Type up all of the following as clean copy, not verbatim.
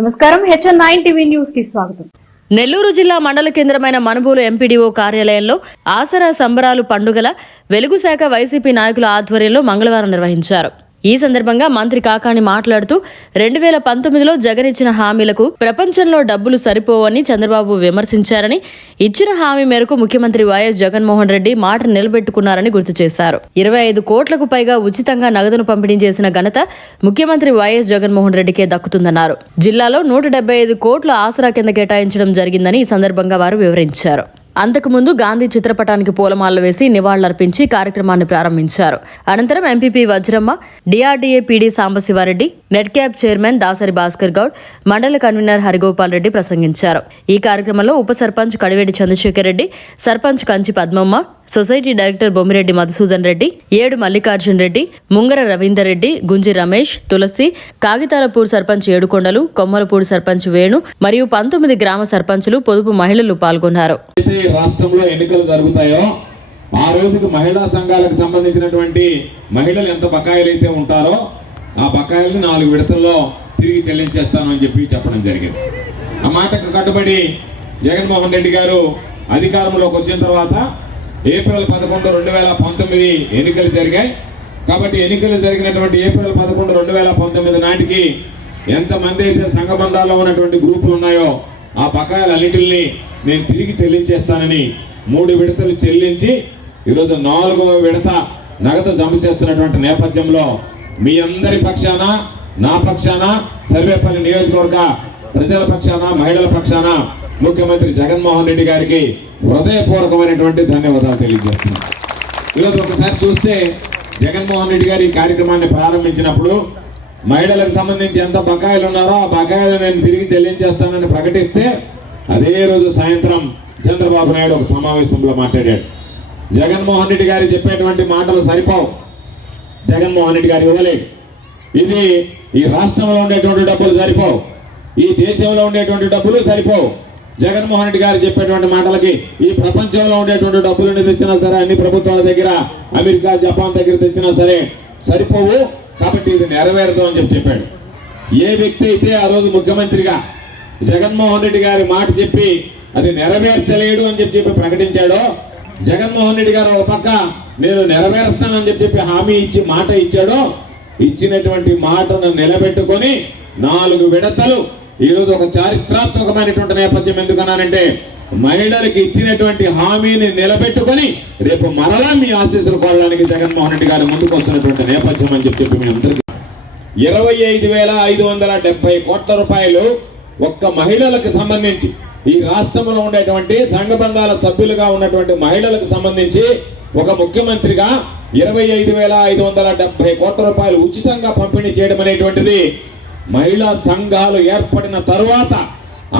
నమస్కారం HN9 TV news కి స్వాగతం. నెల్లూరు జిల్లా మండల కేంద్రమైన మనుబోలు ఎంపీడీఓ కార్యాలయంలో ఆసరా సంబరాలు పండుగల వెలుగు శాఖ వైసీపీ నాయకుల ఆధ్వర్యంలో మంగళవారం నిర్వహించారు. ఈ సందర్భంగా మంత్రి కాకాణి మాట్లాడుతూ 2019లో జగన్ ఇచ్చిన హామీలకు ప్రపంచంలో డబ్బులు సరిపోవని చంద్రబాబు విమర్శించారని, ఇచ్చిన హామీ మేరకు ముఖ్యమంత్రి వైఎస్ జగన్మోహన్ రెడ్డి మాట నిలబెట్టుకున్నారని గుర్తు చేశారు. 25 కోట్లకు పైగా ఉచితంగా నగదును పంపిణీ చేసిన ఘనత ముఖ్యమంత్రి వైఎస్ జగన్మోహన్ రెడ్డికే దక్కుతుందన్నారు. జిల్లాలో 175 కోట్ల ఆసరా కింద కేటాయించడం జరిగిందని ఈ సందర్భంగా వారు వివరించారు. అంతకుముందు గాంధీ చిత్రపటానికి పూలమాలలు వేసి నివాళులర్పించి కార్యక్రమాన్ని ప్రారంభించారు. అనంతరం MPP Vajramma, DRDA PD Sambasiva Reddy, net cap chairman Dasari Bhaskar Goud, మండల కన్వీనర్ హరిగోపాల్ రెడ్డి ప్రసంగించారు. ఈ కార్యక్రమంలో ఉప సర్పంచ్ కడివేటి చంద్రశేఖర్ రెడ్డి, సర్పంచ్ కంచి పద్మమ్మ, సొసైటీ డైరెక్టర్ బొమ్మిరెడ్డి మధుసూదన్ రెడ్డి, ఏడు మల్లికార్జున్ రెడ్డి, ముంగర రవీందర్ రెడ్డి, గుంజి రమేష్, తులసి, కాగితాలపూర్ సర్పంచ్ ఏడుకొండలు, కొమ్మలపూడి సర్పంచ్ వేణు మరియు 19 గ్రామ సర్పంచులు, పొదుపు మహిళలు పాల్గొన్నారు. రాష్ట్రంలో ఎన్నికలు జరుగుతాయో ఆ రోజుకి మహిళా సంఘాలకు సంబంధించినటువంటి మహిళలు ఎంత బకాయిలు అయితే ఉంటారో ఆ బకాయిల్ని 4 విడతల్లో తిరిగి చెల్లించేస్తాను అని చెప్పడం జరిగింది. ఆ మాటకు కట్టుబడి జగన్మోహన్ రెడ్డి గారు అధికారంలోకి వచ్చిన తర్వాత ఏప్రిల్ 11, 2019 ఎన్నికలు జరిగాయి. కాబట్టి ఎన్నికలు జరిగినటువంటి ఏప్రిల్ 11, 2019 నాటికి ఎంతమంది అయితే సంఘబంధాల్లో ఉన్నటువంటి గ్రూపులు ఉన్నాయో ఆ బకాయిలన్నింటినీ నేను తిరిగి చెల్లించేస్తానని 3 విడతలు చెల్లించి ఈరోజు 4వ విడత నగదు జమ చేస్తున్నటువంటి నేపథ్యంలో మీ అందరి పక్షాన, నా పక్షాన, సర్వేపల్లి నియోజకవర్గ ప్రజల పక్షాన, మహిళల పక్షాన ముఖ్యమంత్రి జగన్మోహన్ రెడ్డి గారికి హృదయపూర్వకమైనటువంటి ధన్యవాదాలు తెలియజేస్తున్నాను. ఈరోజు ఒకసారి చూస్తే జగన్మోహన్ రెడ్డి గారు ఈ కార్యక్రమాన్ని ప్రారంభించినప్పుడు మహిళలకు సంబంధించి ఎంత బకాయిలు ఉన్నారో ఆ బకాయిలు నేను తిరిగి చెల్లించేస్తానని ప్రకటిస్తే అదే రోజు సాయంత్రం చంద్రబాబు నాయుడు ఒక సమావేశంలో మాట్లాడాడు. జగన్మోహన్ రెడ్డి గారు చెప్పేటువంటి మాటలు సరిపోవు, జగన్మోహన్ రెడ్డి గారు ఇవ్వలేదు. ఇది ఈ రాష్ట్రంలో ఉండేటువంటి డబ్బులు సరిపోవు, ఈ దేశంలో ఉండేటువంటి డబ్బులు సరిపోవు. జగన్మోహన్ రెడ్డి గారు చెప్పేటువంటి మాటలకి ఈ ప్రపంచంలో ఉండేటువంటి డబ్బులను తెచ్చినా సరే, అన్ని ప్రభుత్వాల దగ్గర, అమెరికా, జపాన్ దగ్గర తెచ్చినా సరే సరిపోవు. కాబట్టి ఇది నెరవేరదు అని చెప్పాడు. ఏ వ్యక్తి అయితే ఆ రోజు ముఖ్యమంత్రిగా జగన్మోహన్ రెడ్డి గారి మాట చెప్పి అది నెరవేర్చలేడు అని చెప్పి ప్రకటించాడో, జగన్మోహన్ రెడ్డి గారు ఒక పక్క నేను నెరవేరుస్తానని చెప్పి హామీ ఇచ్చి మాట ఇచ్చాడో, ఇచ్చినటువంటి మాటను నిలబెట్టుకొని 4 విడతలు ఈరోజు ఒక చారిత్రాత్మకమైనటువంటి నేపథ్యం. ఎందుకన్నానంటే మహిళలకు ఇచ్చినటువంటి హామీని నిలబెట్టుకొని రేపు మరలా మీ ఆశీస్సులు కోరడానికి జగన్మోహన్ రెడ్డి గారు ముందుకు వస్తున్నటువంటి నేపథ్యం అని చెప్పి మీ అందరికీ 25,570 కోట్ల రూపాయలు ఒక్క మహిళలకు సంబంధించి ఈ రాష్ట్రంలో ఉండేటువంటి సంఘబంధాల సభ్యులుగా ఉన్నటువంటి మహిళలకు సంబంధించి ఒక ముఖ్యమంత్రిగా 25,570 కోట్ల రూపాయలు ఉచితంగా పంపిణీ చేయడం అనేటువంటిది మహిళా సంఘాలు ఏర్పడిన తరువాత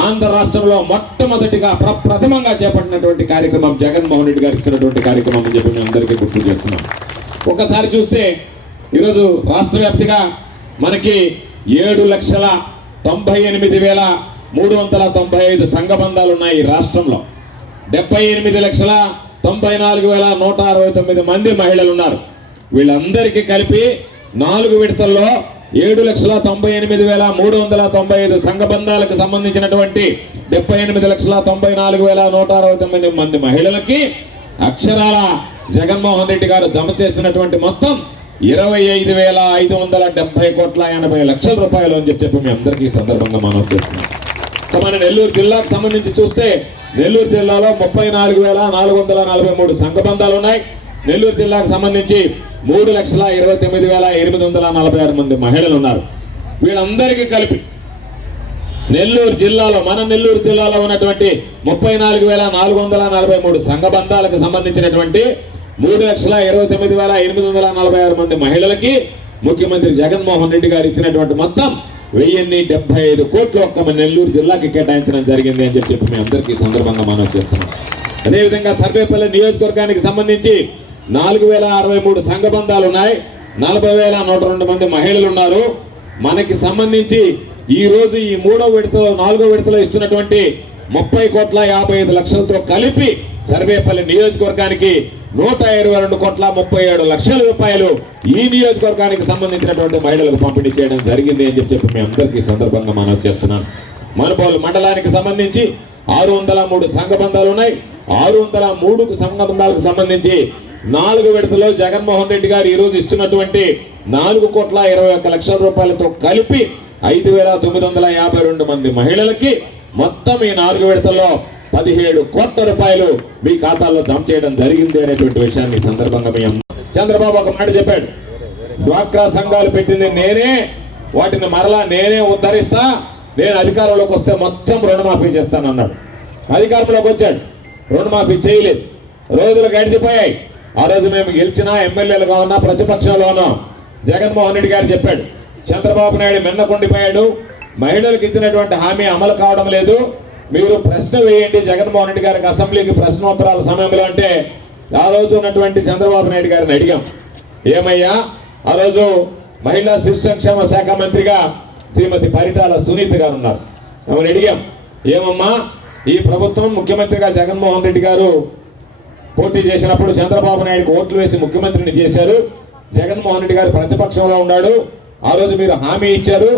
ఆంధ్ర రాష్ట్రంలో మొట్టమొదటిగా ప్రథమంగా చేపట్టినటువంటి కార్యక్రమం జగన్మోహన్ రెడ్డి గారు ఇచ్చినటువంటి కార్యక్రమం అని చెప్పి అందరికీ గుర్తు చేస్తున్నాం. ఒకసారి చూస్తే ఈరోజు రాష్ట్ర వ్యాప్తిగా మనకి 7,98,395 సంఘబంధాలు ఉన్నాయి. ఈ రాష్ట్రంలో 78,94,169 మంది మహిళలు ఉన్నారు. వీళ్ళందరికీ కలిపి 4 విడతల్లో 7,98,395 సంఘబంధాలకు సంబంధించినటువంటి 78,94,169 మంది మహిళలకి అక్షరాల జగన్మోహన్ రెడ్డి గారు జమ చేసినటువంటి మొత్తం 25,570,80 రూపాయలు అని చెప్పి మీ అందరికీ ఈ సందర్భంగా మనం చేస్తున్నాం. మన నెల్లూరు జిల్లాకు సంబంధించి చూస్తే నెల్లూరు జిల్లాలో 34,443 సంఘబంధాలు ఉన్నాయి. నెల్లూరు జిల్లాకు సంబంధించి 3,29,846 మంది మహిళలు ఉన్నారు. వీళ్ళందరికీ కలిపి నెల్లూరు జిల్లాలో ఉన్నటువంటి 34,443 సంఘబంధాలకు సంబంధించినటువంటి 3,29,846 మంది మహిళలకి ముఖ్యమంత్రి జగన్మోహన్ రెడ్డి గారు ఇచ్చినటువంటి మొత్తం 1,075 కోట్లు ఒక్క నెల్లూరు జిల్లాకి కేటాయించడం జరిగింది అని చెప్పి మీ అందరికీ సందర్భంగా మనం చేస్తున్నాం. అదేవిధంగా సర్వేపల్లి నియోజకవర్గానికి సంబంధించి 4,063 సంఘబంధాలు ఉన్నాయి. 40,102 మంది మహిళలు ఉన్నారు. మనకి సంబంధించి ఈ రోజు ఈ 3వ విడతలో 4వ విడతలో ఇస్తున్నటువంటి 30,55,00,000తో కలిపి సర్వేపల్లి నియోజకవర్గానికి 122,37,00,000 ఈ నియోజకవర్గానికి సంబంధించినటువంటి మహిళలకు పంపిణీ చేయడం జరిగింది అని చెప్పి మీ అందరికీ సందర్భంగా మనవి చేస్తున్నాను. మనుబోలు మండలానికి సంబంధించి 603 సంఘ బంధాలు ఉన్నాయి. 603 సంఘ బంధాలకు సంబంధించి 4 విడతలో జగన్మోహన్ రెడ్డి గారు ఈరోజు ఇస్తున్నటువంటి 4,21,00,000 రూపాయలతో కలిపి 5,952 మంది మహిళలకి మొత్తం ఈ 4 విడతల్లో 17 కోట్ల రూపాయలు మీ ఖాతాల్లో జమ చేయడం జరిగింది అనేటువంటి విషయాన్ని సందర్భంగా మీ చంద్రబాబు ఒక మాట చెప్పాడు. డ్వాక్రా సంఘాలు పెట్టింది నేనే, వాటిని మరలా నేనే ఉద్ధరిస్తా, నేను అధికారంలోకి వస్తే మొత్తం రుణమాఫీ చేస్తానన్నాడు. అధికారంలోకి వచ్చాడు, రుణమాఫీ చేయలేదు. రోజులు గడిచిపోయాయి. ఆ రోజు మేము గెలిచినా ఎమ్మెల్యేలుగా ఉన్నా ప్రతిపక్షంలో ఉన్నాం. జగన్మోహన్ రెడ్డి గారు చెప్పాడు, చంద్రబాబు నాయుడు మిన్నకుండిపోయాడు, మహిళలకు ఇచ్చినటువంటి హామీ అమలు కావడం లేదు, మీరు ప్రశ్న వేయండి జగన్మోహన్ రెడ్డి గారికి అసెంబ్లీకి ప్రశ్నోత్తరాల సమయంలో అంటే ఆ రోజు ఉన్నటువంటి చంద్రబాబు నాయుడు గారిని అడిగాం, ఏమయ్యా ఆ రోజు మహిళా శిశు సంక్షేమ శాఖ మంత్రిగా శ్రీమతి పరిటాల సునీత గారు ఉన్నారు. ఆమెను అడిగాం, ఏమమ్మా ఈ ప్రభుత్వం ముఖ్యమంత్రిగా జగన్మోహన్ రెడ్డి గారు పోటీ చేసినప్పుడు చంద్రబాబు నాయుడుకి ఓట్లు వేసి ముఖ్యమంత్రిని చేశారు, జగన్మోహన్ రెడ్డి గారు ప్రతిపక్షంలో ఉన్నాడు, ఆ రోజు మీరు హామీ ఇచ్చారు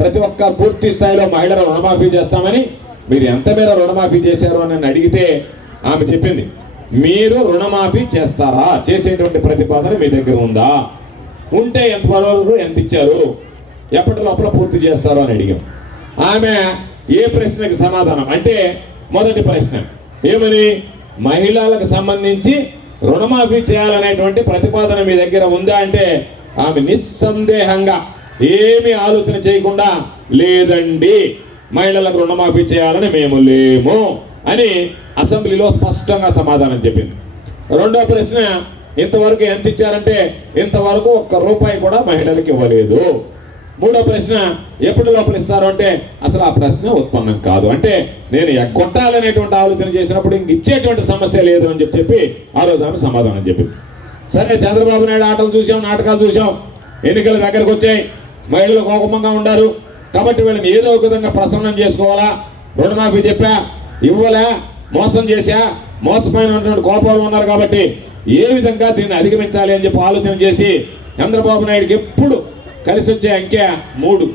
ప్రతి ఒక్క పూర్తి స్థాయిలో మహిళల రుణమాఫీ చేస్తామని, మీరు ఎంత మేర రుణమాఫీ చేశారు అని అడిగితే ఆమె చెప్పింది, మీరు రుణమాఫీ చేస్తారా, చేసేటువంటి ప్రతిపాదన మీ దగ్గర ఉందా, ఉంటే ఎంతవరకు ఎంత ఇచ్చారు, ఎప్పటి లోపల పూర్తి చేస్తారు అని అడిగాం. ఆమె ఏ ప్రశ్నకి సమాధానం అంటే మొదటి ప్రశ్న ఏమని, మహిళలకు సంబంధించి రుణమాఫీ చేయాలనేటువంటి ప్రతిపాదన మీ దగ్గర ఉందా అంటే ఆమె నిస్సందేహంగా ఏమీ ఆలోచన చేయకుండా లేదండి, మహిళలకు రుణమాఫీ చేయాలని మేము లేము అని అసెంబ్లీలో స్పష్టంగా సమాధానం చెప్పింది. రెండో ప్రశ్న, ఇంతవరకు ఎంత ఇచ్చారంటే ఇంతవరకు ₹1 కూడా మహిళలకు ఇవ్వలేదు. మూడో ప్రశ్న, ఎప్పటి లోపల ఇస్తారు అంటే అసలు ఆ ప్రశ్న ఉత్పన్నం కాదు, అంటే నేను ఎగ్గొట్టాలనేటువంటి ఆలోచన చేసినప్పుడు ఇంక ఇచ్చేటువంటి సమస్య లేదు అని చెప్పి ఆ రోజు ఆమె సమాధానం చెప్పింది. సరే, చంద్రబాబు నాయుడు ఆటలు చూసాం, నాటకాలు చూసాం, ఎన్నికల దగ్గరకు వచ్చాయి, మహిళలు కోపంగా ఉండారు కాబట్టి వీళ్ళని ఏదో ఒక విధంగా ప్రసన్నం చేసుకోవాలా, రుణమాఫీ చెప్పా ఇవ్వలే, మోసం చేశా, మోసపోయినటువంటి కోపాలు ఉన్నారు కాబట్టి ఏ విధంగా దీన్ని అధిగమించాలి అని చెప్పి ఆలోచన చేసి చంద్రబాబు నాయుడుకి ఎప్పుడు కలిసి వచ్చే అంకె 3,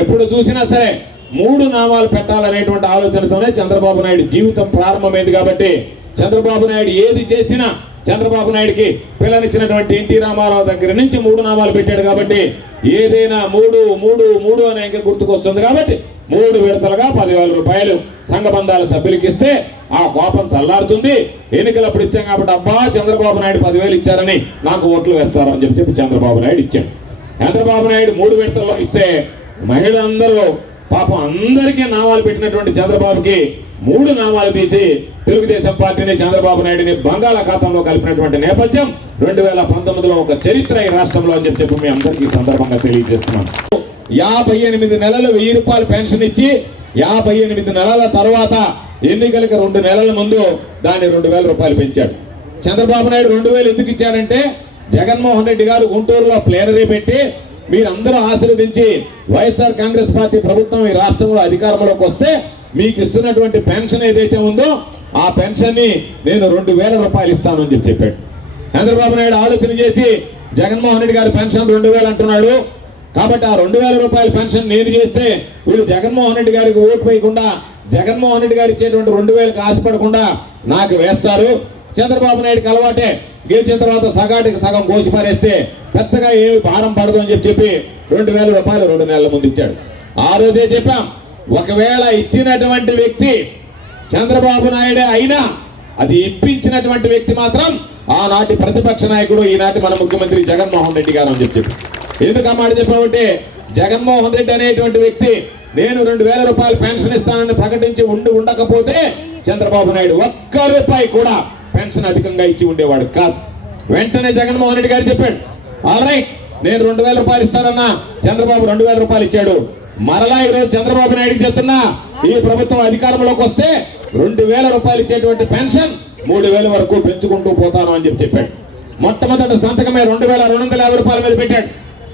ఎప్పుడు చూసినా సరే 3 నామాలు పెట్టాలనేటువంటి ఆలోచనతోనే చంద్రబాబు నాయుడు జీవితం ప్రారంభమైంది. కాబట్టి చంద్రబాబు నాయుడు ఏది చేసినా చంద్రబాబు నాయుడికి పిల్లనిచ్చినటువంటి ఎన్టీ రామారావు దగ్గర నుంచి 3 నామాలు పెట్టాడు కాబట్టి ఏదైనా 3 అనే అంకె గుర్తుకొస్తుంది. కాబట్టి 3 విడతలుగా 10,000 రూపాయలు సంఘ బంధాల సభ్యులకి ఇస్తే ఆ కోపం చల్లారుతుంది. ఎన్నికలప్పుడు ఇచ్చాం కాబట్టి అబ్బా చంద్రబాబు నాయుడు 10,000 ఇచ్చారని నాకు ఓట్లు వేస్తారు అని చెప్పి చంద్రబాబు నాయుడు ఇచ్చాడు. చంద్రబాబు నాయుడు 3 విడతల్లో ఇస్తే మహిళలందరూ పాపం అందరికీ నామాలు పెట్టినటువంటి చంద్రబాబుకి 3 నామాలు తీసి తెలుగుదేశం పార్టీని చంద్రబాబు నాయుడిని బంగాళాఖాతంలో కలిపినటువంటి నేపథ్యం 2019లో ఒక చరిత్ర ఈ రాష్ట్రంలో అని చెప్పి మీ అందరికీ సందర్భంగా తెలియజేస్తున్నాం. 58 నెలలు ₹1000 పెన్షన్ ఇచ్చి 58 నెలల తర్వాత ఎన్నికలకు 2 నెలల ముందు దాన్ని ₹2,000 పెంచాడు. చంద్రబాబు నాయుడు 2,000 ఎందుకు ఇచ్చారంటే జగన్మోహన్ రెడ్డి గారు గుంటూరులో ప్లేనరీ పెట్టి మీరందరూ ఆశీర్వదించి వైఎస్ఆర్ కాంగ్రెస్ పార్టీ ప్రభుత్వం ఈ రాష్ట్రంలో అధికారంలోకి వస్తే మీకు ఇస్తున్నటువంటి పెన్షన్ ఏదైతే ఉందో ఆ పెన్షన్ ని నేను ₹2,000 ఇస్తాను అని చెప్పాడు. చంద్రబాబు నాయుడు ఆలోచన చేసి జగన్మోహన్ రెడ్డి గారి పెన్షన్ 2,000 అంటున్నాడు కాబట్టి ఆ ₹2,000 పెన్షన్ నేను చేస్తే వీళ్ళు జగన్మోహన్ రెడ్డి గారికి ఓటు వేయకుండా జగన్మోహన్ రెడ్డి గారు ఇచ్చేటువంటి 2,000కి ఆశపడకుండా నాకు వేస్తారు. చంద్రబాబు నాయుడుకి అలవాటే, గెలిచిన తర్వాత సగాటికి సగం కోసి పారేస్తే పెద్దగా ఏమి భారం పడదు అని చెప్పి ₹2,000 2 నెలల ముందు ఇచ్చాడు. ఆ రోజే చెప్పాం, ఒకవేళ ఇచ్చినటువంటి వ్యక్తి చంద్రబాబు నాయుడే అయినా అది ఇప్పించినటువంటి వ్యక్తి మాత్రం ఆనాటి ప్రతిపక్ష నాయకుడు ఈనాటి మన ముఖ్యమంత్రి జగన్మోహన్ రెడ్డి గారు అని చెప్పి. ఎందుకు ఆ మాట చెప్పామంటే జగన్మోహన్ రెడ్డి అనేటువంటి వ్యక్తి నేను ₹2,000 పెన్షన్ ఇస్తానని ప్రకటించి ఉండకపోతే చంద్రబాబు నాయుడు ₹1 కూడా పెన్షన్ అధికంగా ఇచ్చి ఉండేవాడు కాదు. వెంటనే జగన్మోహన్ రెడ్డి గారు చెప్పాడు, ఆల్ రైట్ నేను ₹2,000 ఇస్తానన్నా, చంద్రబాబు ₹2,000 ఇచ్చాడు. మరలా ఈరోజు చంద్రబాబు నాయుడుకి చెప్తున్నా, ఈ ప్రభుత్వం అధికారంలోకి వస్తే ₹2,000 ఇచ్చేటువంటి పెన్షన్ 3,000 వరకు పెంచుకుంటూ పోతాను అని చెప్పాడు. మొట్టమొదటి సంతకమే ₹2,250 మీద పెట్టాడు.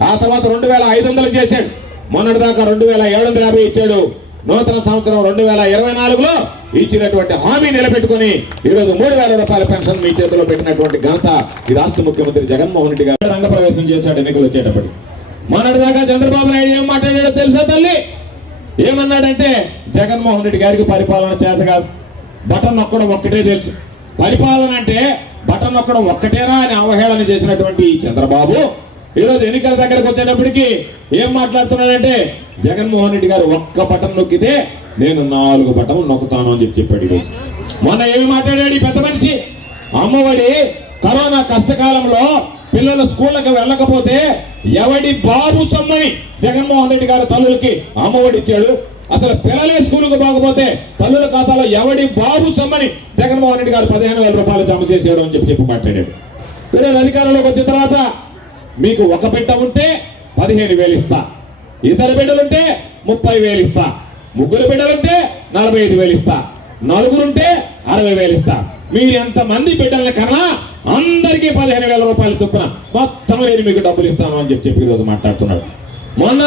ఆ తర్వాత 2,500 చేశాడు. మొన్నటిదాకా 2,750 ఇచ్చాడు. నూతన సంవత్సరం 2024లో ఇచ్చినటువంటి హామీ నిలబెట్టుకుని ఈరోజు 3,000 రూపాయల పెన్షన్ మీ చేతిలో పెట్టినటువంటి ఘనత ఈ రాష్ట్ర ముఖ్యమంత్రి జగన్మోహన్ రెడ్డి గారు రంగప్రవేశం చేశాడు ఎన్నికలు వచ్చేటప్పటికి. మొన్నటిదాకా చంద్రబాబు నాయుడు ఏం మాట్లాడాడో తెలుసా తల్లి? ఏమన్నాడంటే జగన్మోహన్ రెడ్డి గారికి పరిపాలన చేత కాదు, బటన్ నొక్కడం ఒక్కటే తెలుసు. పరిపాలన అంటే బటన్ నొక్కడం ఒక్కటేనా అని అవహేళన చేసినటువంటి ఈ చంద్రబాబు ఈరోజు ఎన్నికల దగ్గరకు వచ్చేటప్పటికి ఏం మాట్లాడుతున్నాడంటే జగన్మోహన్ రెడ్డి గారు ఒక్క బటన్ నొక్కితే నేను 4 బటన్లు నొక్కుతాను అని చెప్పాడు. ఈరోజు మొన్న ఏమి మాట్లాడాడు ఈ పెద్ద మనిషి? అమ్మఒడి కరోనా కష్టకాలంలో పిల్లలు స్కూళ్ళకి వెళ్ళకపోతే ఎవడి బాబు సొమ్మని జగన్మోహన్ రెడ్డి గారు తల్లులకి అమ్మఒడి ఇచ్చాడు. అసలు పిల్లలే స్కూలుకు పోకపోతే తల్లుల ఖాతాలో ఎవడి బాబు సొమ్మని జగన్మోహన్ రెడ్డి గారు 15,000 రూపాయలు జమ చేసాడు అని చెప్పి మాట్లాడాడు. ఈరోజు అధికారంలోకి వచ్చిన తర్వాత మీకు ఒక బిడ్డ ఉంటే 15,000 ఇస్తా, 2 బిడ్డలుంటే 30,000 ఇస్తా, 3 బిడ్డలుంటే 45,000 ఇస్తా, 4 ఉంటే 60,000 ఇస్తా. మీరు ఎంతమంది బిడ్డల్ని కన్నా అందరికీ 15,000 రూపాయలు చొప్పున మొత్తం నేను మీకు డబ్బులు ఇస్తాను అని చెప్పి ఈరోజు మాట్లాడుతున్నాడు. మొన్న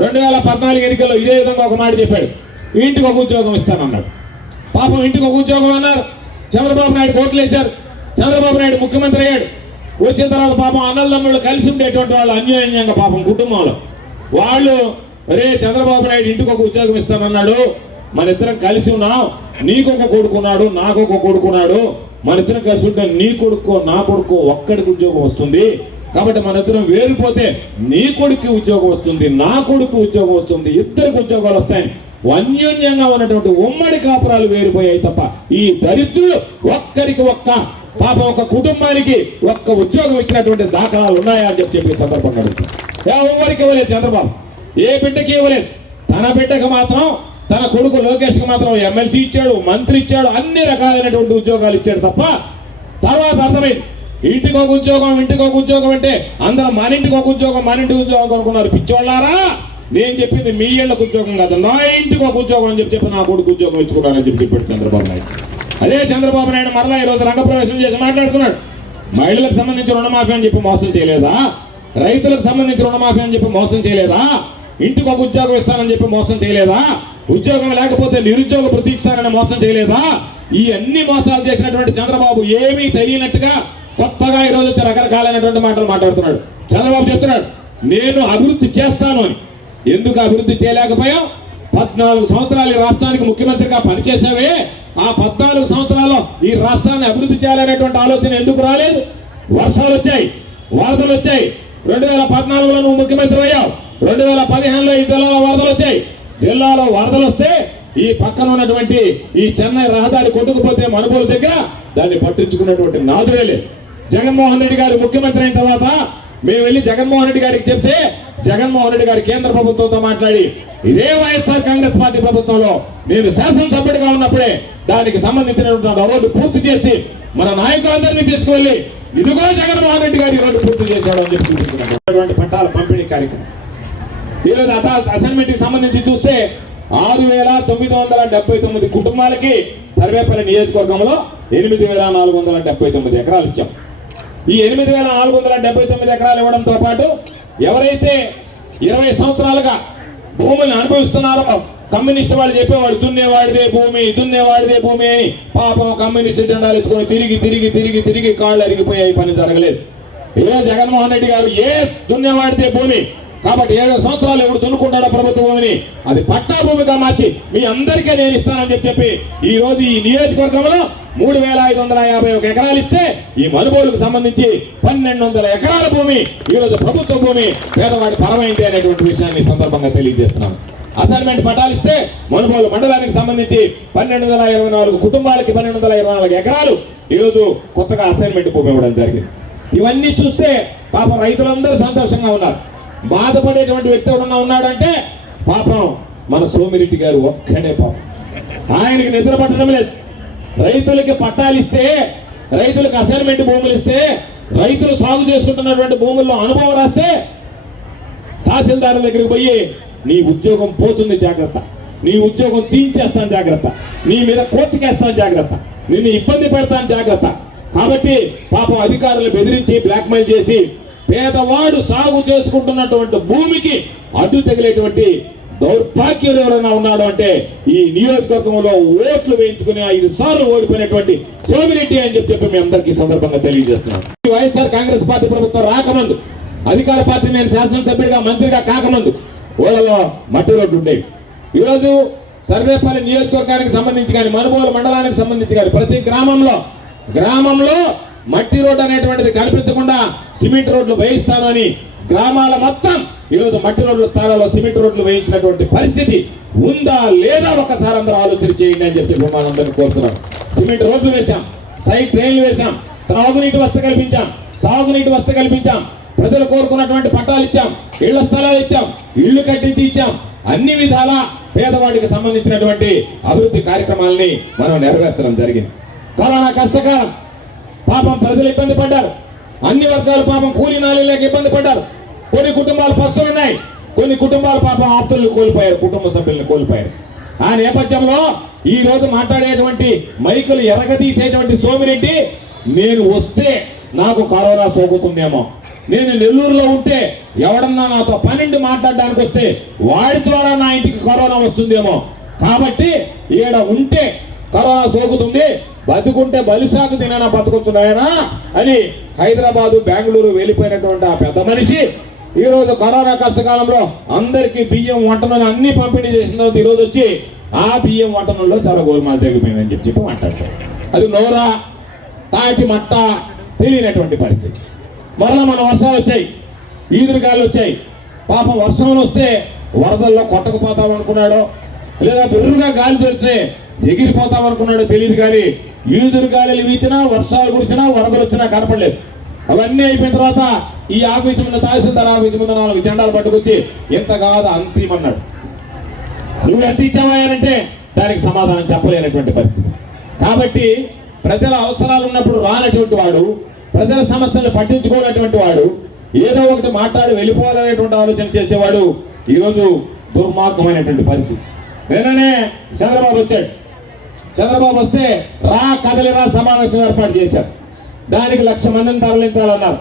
2014 ఎన్నికల్లో ఇదే విధంగా ఒక మాట చెప్పాడు, ఇంటికి ఒక ఉద్యోగం ఇస్తానన్నాడు. పాపం ఇంటికి ఒక ఉద్యోగం అన్నారు. చంద్రబాబు నాయుడు కోట్లు వేశారు. చంద్రబాబు నాయుడు ముఖ్యమంత్రి అయ్యాడు. వచ్చిన తర్వాత పాపం అన్నదమ్ముళ్ళు కలిసి ఉండేటువంటి వాళ్ళు అన్యాయంగా పాపం కుటుంబంలో వాళ్ళు రే చంద్రబాబు నాయుడు ఇంటికి ఒక ఉద్యోగం ఇస్తానన్నాడు, మన ఇద్దరం కలిసి ఉన్నాం, నీకు ఒక కొడుకున్నాడు నాకు ఒక కొడుకున్నాడు, మన ఇద్దరం కలిసి ఉంటే నీ కొడుకు నా కొడుకు ఒక్కడికి ఉద్యోగం వస్తుంది, కాబట్టి మన ఇద్దరం వేరిపోతే నీ కొడుకు ఉద్యోగం వస్తుంది, నా కొడుకు ఉద్యోగం వస్తుంది, ఇద్దరికి ఉద్యోగాలు వస్తాయి. అన్యోన్యంగా ఉన్నటువంటి ఉమ్మడి కాపురాలు వేరిపోయాయి తప్ప ఈ దరిద్రులు ఒక్కరికి ఒక్క పాపం ఒక కుటుంబానికి ఒక్క ఉద్యోగం ఇచ్చినటువంటి దాఖలాలు ఉన్నాయా అని చెప్పి సందర్భంగా ఎవరికి ఇవ్వలేదు చంద్రబాబు, ఏ బిడ్డకి ఇవ్వలేదు. తన బిడ్డకు మాత్రం తన కొడుకు లోకేష్కి మాత్రం ఎమ్మెల్సీ ఇచ్చాడు, మంత్రి ఇచ్చాడు, అన్ని రకాలైనటువంటి ఉద్యోగాలు ఇచ్చాడు తప్ప తర్వాత అర్థమైంది ఇంటికి ఒక ఉద్యోగం ఇంటికి ఒక ఉద్యోగం అంటే అందరూ మన ఇంటికి ఒక ఉద్యోగం మన ఇంటికి ఉద్యోగం అనుకున్నారు. పిచ్చోళ్ళారా, నేను చెప్పింది మీ ఇళ్ళకు ఉద్యోగం కాదు, నా ఇంటికి ఒక ఉద్యోగం అని చెప్పి నా కొడుకు ఉద్యోగం ఇచ్చుకున్నానని చెప్పాడు చంద్రబాబు నాయుడు. అదే చంద్రబాబు నాయుడు మరలా ఈరోజు రంగప్రవేశం చేసి మాట్లాడుతున్నాడు. మహిళలకు సంబంధించి రుణమాఫీ అని చెప్పి మోసం చేయలేదా? రైతులకు సంబంధించి రుణమాఫీ అని చెప్పి మోసం చేయలేదా? ఇంటికి ఒక ఉద్యోగం ఇస్తానని చెప్పి మోసం చేయలేదా? ఉద్యోగం లేకపోతే నిరుద్యోగ వృత్తి ఇస్తానని మోసం చేయలేదా? ఈ అన్ని మోసాలు చేసినటువంటి చంద్రబాబు ఏమీ తెలియనట్టుగా కొత్తగా ఈరోజు రకరకాలైనటువంటి మాటలు మాట్లాడుతున్నాడు. చంద్రబాబు చెప్తున్నాడు నేను అభివృద్ధి చేస్తాను అని. ఎందుకు అభివృద్ధి చేయలేకపోయాం? 14 సంవత్సరాలు ఈ రాష్ట్రానికి ముఖ్యమంత్రిగా పనిచేసావే, ఆ 14 సంవత్సరాల్లో ఈ రాష్ట్రాన్ని అభివృద్ధి చేయాలనేటువంటి ఆలోచన ఎందుకు రాలేదు? వర్షాలు వచ్చాయి, వరదలు వచ్చాయి. 2014లో నువ్వు ముఖ్యమంత్రి అయ్యావు, 2015లో ఈ జిల్లాలో వరదలు వచ్చాయి. జిల్లాలో వరదలు వస్తే ఈ పక్కన ఉన్నటువంటి ఈ చెన్నై రహదారి కొట్టుకుపోతే మనుబోలు దగ్గర దాన్ని పట్టించుకున్నటువంటి నాదుడే లేదు. జగన్మోహన్ రెడ్డి గారు ముఖ్యమంత్రి అయిన తర్వాత మేము వెళ్ళి జగన్మోహన్ రెడ్డి గారికి చెప్తే జగన్మోహన్ రెడ్డి గారు కేంద్ర ప్రభుత్వంతో మాట్లాడి ఇదే వైఎస్ఆర్ కాంగ్రెస్ పార్టీ ప్రభుత్వంలో నేను శాసనసభ్యుడిగా ఉన్నప్పుడే దానికి సంబంధించినటువంటి రోడ్డు పూర్తి చేసి మన నాయకులందరినీ తీసుకువెళ్ళి ఇదిగో జగన్మోహన్ రెడ్డి గారు ఈ రోడ్డు పూర్తి చేశాడు అని చెప్పి చూపించినటువంటి పట్టాల పంపిణీ కార్యక్రమం. ఈరోజు అసైన్మెంట్ కి సంబంధించి చూస్తే 6,979 కుటుంబాలకి సర్వేపల్లి నియోజకవర్గంలో 8,479 ఎకరాలు ఇచ్చాం. ఈ 8,479 ఎకరాలు ఇవ్వడంతో పాటు ఎవరైతే 20 సంవత్సరాలుగా భూమిని అనుభవిస్తున్నారో కమ్యూనిస్ట్ వాళ్ళు చెప్పేవాడు దున్నేవాడిదే భూమి అని పాపం కమ్యూనిస్ట్ జెండాలు ఎత్తుకొని తిరిగి కాళ్ళు అరిగిపోయాయి, పని జరగలేదు. ఏ జగన్మోహన్ రెడ్డి గారు దున్నేవాడిదే భూమి కాబట్టి 7 సంవత్సరాలు ఎవరు దున్నుకుంటాడో ప్రభుత్వ భూమిని అది పట్టా భూమిగా మార్చి మీ అందరికీ నేను ఇస్తానని చెప్పి ఈ రోజు ఈ నియోజకవర్గంలో 3,551 ఎకరాలు ఇస్తే ఈ మనుబోలుకు సంబంధించి 1,200 ఎకరాల భూమి ఈ రోజు ప్రభుత్వ భూమి పేదవాడి పరమైంది అనేటువంటి విషయాన్ని సందర్భంగా తెలియజేస్తున్నాను. అసైన్మెంట్ పట్టాలు ఇస్తే మనుబోలు మండలానికి సంబంధించి 1,224 కుటుంబాలకి 1,224 ఎకరాలు ఈరోజు కొత్తగా అసైన్మెంట్ భూమి ఇవ్వడం జరిగింది. ఇవన్నీ చూస్తే పాపం రైతులందరూ సంతోషంగా ఉన్నారు. బాధపడేటువంటి వ్యక్తి ఎవరన్నా ఉన్నాడంటే పాపం మన సోమిరెడ్డి గారు ఒక్కనే పాపం, ఆయనకి నిద్ర పట్టడం లేదు. రైతులకి పట్టాలు ఇస్తే, రైతులకు అసైన్మెంట్ భూములు ఇస్తే, రైతులు సాగు చేసుకుంటున్నటువంటి భూముల్లో అనుభవం రాస్తే తహసీల్దారుల దగ్గరికి పోయి నీ ఉద్యోగం పోతుంది జాగ్రత్త, నీ ఉద్యోగం తీయించేస్తాను జాగ్రత్త, నీ మీద కోర్టుకేస్తాను జాగ్రత్త, నిన్ను ఇబ్బంది పెడతాను జాగ్రత్త. కాబట్టి పాపం అధికారులు బెదిరించి బ్లాక్మెయిల్ చేసి పేదవాడు సాగు చేసుకుంటున్నటువంటి భూమికి అడ్డు తగిలేటువంటి దౌర్భాగ్యులు ఎవరైనా ఉన్నాడు అంటే ఈ నియోజకవర్గంలో ఓట్లు వేయించుకుని 5 సార్లు ఓడిపోయినటువంటి సోమిరెడ్డి అని చెప్పి మీ అందరికీ సందర్భంగా తెలియజేస్తున్నాను. వైఎస్ఆర్ కాంగ్రెస్ పార్టీ ప్రభుత్వం రాకముందు, అధికార పార్టీ నేను శాసనసభ్యుడిగా మంత్రిగా కాకముందు ఊళ్ళలో మట్టి రోడ్డు ఉండేవి. ఈరోజు సర్వేపల్లి నియోజకవర్గానికి సంబంధించి కానీ, మనుబోలు మండలానికి సంబంధించి కానీ ప్రతి గ్రామంలో మట్టి రోడ్డు అనేటువంటిది కనిపించకుండా సిమెంట్ రోడ్లు వేయిస్తాను అని గ్రామాల మొత్తం ఈరోజు మట్టి రోడ్ల స్థానాల్లో సిమెంట్ రోడ్లు వేయించినటువంటి పరిస్థితి ఉందా లేదా ఒకసారి అందరూ ఆలోచన చేయండి అని చెప్పి మనందరినీ కోరుతున్నాం. సిమెంట్ రోడ్లు వేశాం, సైడ్ ట్రైన్లు వేశాం, త్రాగునీటి వసతి కల్పించాం, సాగునీటి వసతి కల్పించాం, ప్రజలు కోరుకున్నటువంటి పట్టాలు ఇచ్చాం, ఇళ్ల స్థలాలు ఇచ్చాం, ఇళ్లు కట్టించి ఇచ్చాం. అన్ని విధాల పేదవాడికి సంబంధించినటువంటి అభివృద్ధి కార్యక్రమాలని మనం నెరవేర్చడం జరిగింది. కరోనా కష్టకాలం, పాపం ప్రజలు ఇబ్బంది పడ్డారు. అన్ని వర్గాలు పాపం కూలీ నాలీలేక ఇబ్బంది పడ్డారు. కొన్ని కుటుంబాలు పస్తులున్నాయి, కొన్ని కుటుంబాలు పాపం ఆప్తులను కోల్పోయారు, కుటుంబ సభ్యులను కోల్పోయారు. ఆ నేపథ్యంలో ఈ రోజు మాట్లాడేటువంటి మైకులు ఎరగదీసేటువంటి సోమిరెడ్డి, నేను వస్తే నాకు కరోనా సోకుతుందేమో, నేను నెల్లూరులో ఉంటే ఎవడన్నా నాతో పన్నెండు మాట్లాడడానికి వస్తే వాడి ద్వారా నా ఇంటికి కరోనా వస్తుందేమో, కాబట్టి ఈడ ఉంటే కరోనా సోకుతుంది, బతుకుంటే బలిసాకు తినైనా బతుకుతున్నాయనా అని హైదరాబాదు, బెంగళూరు వెళ్ళిపోయినటువంటి ఆ పెద్ద మనిషి ఈరోజు కరోనా కష్టకాలంలో అందరికీ బియ్యం వంటలను అన్ని పంపిణీ చేసిన తర్వాత ఈరోజు వచ్చి ఆ బియ్యం వంటనంలో చాలా గోల్మాలు జరిగిపోయిందని చెప్పి మాట్లాడతారు. అది నోరా తాటి మట్ట తెలియనటువంటి పరిస్థితి. మరలా మన వర్షాలు వచ్చాయి, ఈదురుగాలు వచ్చాయి. పాపం వర్షంలో వస్తే వరదల్లో కొట్టకపోతాం అనుకున్నాడో, లేదా బిర్రుగా గాలి తెలిస్తే ఎగిరిపోతాం అనుకున్నాడో తెలియదు. కానీ ఈదురు గాలిలు వీచినా, వర్షాలు కురిసినా, వరదలు వచ్చినా కనపడలేదు. అవన్నీ అయిపోయిన తర్వాత ఈ ఆఫీసు ముందు, తహసీల్దార్ ఆఫీసు ముందు 4 జెండాలు పట్టుకొచ్చి ఎంత కాదు అంతిమన్నాడు. నువ్వు ఎంత ఇచ్చావాయనంటే దానికి సమాధానం చెప్పలేనటువంటి పరిస్థితి. కాబట్టి ప్రజల అవసరాలు ఉన్నప్పుడు రానటువంటి వాడు, ప్రజల సమస్యలను పట్టించుకోనటువంటి వాడు, ఏదో ఒకటి మాట్లాడి వెళ్ళిపోవాలనేటువంటి ఆలోచన చేసేవాడు ఈరోజు దుర్మార్గమైనటువంటి పరిస్థితి. నిన్ననే చంద్రబాబు వచ్చాడు. చంద్రబాబు వస్తే కదలిరా సమావేశం ఏర్పాటు చేశారు. దానికి 1,00,000 మందిని తరలించాలన్నారు.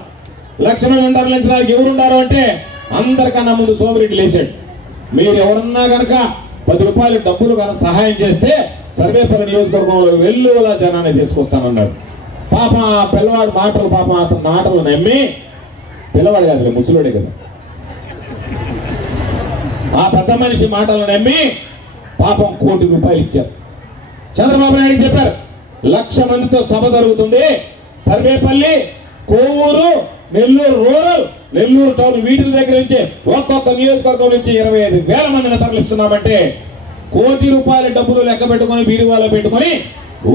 1,00,000 మందిని తరలించడానికి ఎవరున్నారు అంటే అందరికన్నా ముందు సోమిరెడ్డి లేచాడు. మీరు ఎవరన్నా కనుక 10 రూపాయలు డబ్బులు కనుక సహాయం చేస్తే సర్వేపల్లి నియోజకవర్గంలో వెల్లువలా జనాన్ని తీసుకొస్తానన్నాడు. పాప పిల్లవాడు మాటలు, పాప అతని మాటలు నమ్మి, పిల్లవాడు కాదు ముసలుడే కదా, ఆ పెద్ద మనిషి మాటలు నమ్మి పాపం 1 కోటి రూపాయలు ఇచ్చారు. చంద్రబాబు నాయుడు చెప్పారు 1,00,000 మందితో సభ జరుగుతుంది, సర్వేపల్లి, కోవూరు, నెల్లూరు రూరల్, నెల్లూరు టౌన్, వీటి దగ్గర నుంచి ఒక్కొక్క నియోజకవర్గం నుంచి 25,000 మందిని తరలిస్తున్నామంటే 1 కోటి రూపాయల డబ్బులు లెక్క పెట్టుకొని బీరువాలో పెట్టుకొని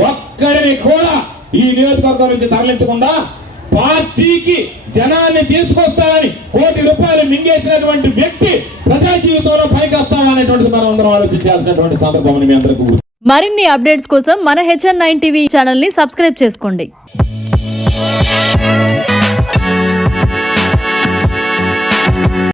ఒక్కడిని కూడా ఈ నియోజకవర్గం నుంచి తరలించకుండా పార్టీకి జనాన్ని తీసుకొస్తానని 1 కోటి రూపాయలు మింగేసినటువంటి వ్యక్తి ప్రజా జీవితంలో పైకి వస్తామనేటువంటిది మనం అందరం ఆలోచించాల్సినటువంటి సందర్భం మీ అందరికీ. మరిన్ని అప్డేట్స్ కోసం మన HN9 టీవీ ఛానల్ ని సబ్స్క్రైబ్ చేసుకోండి.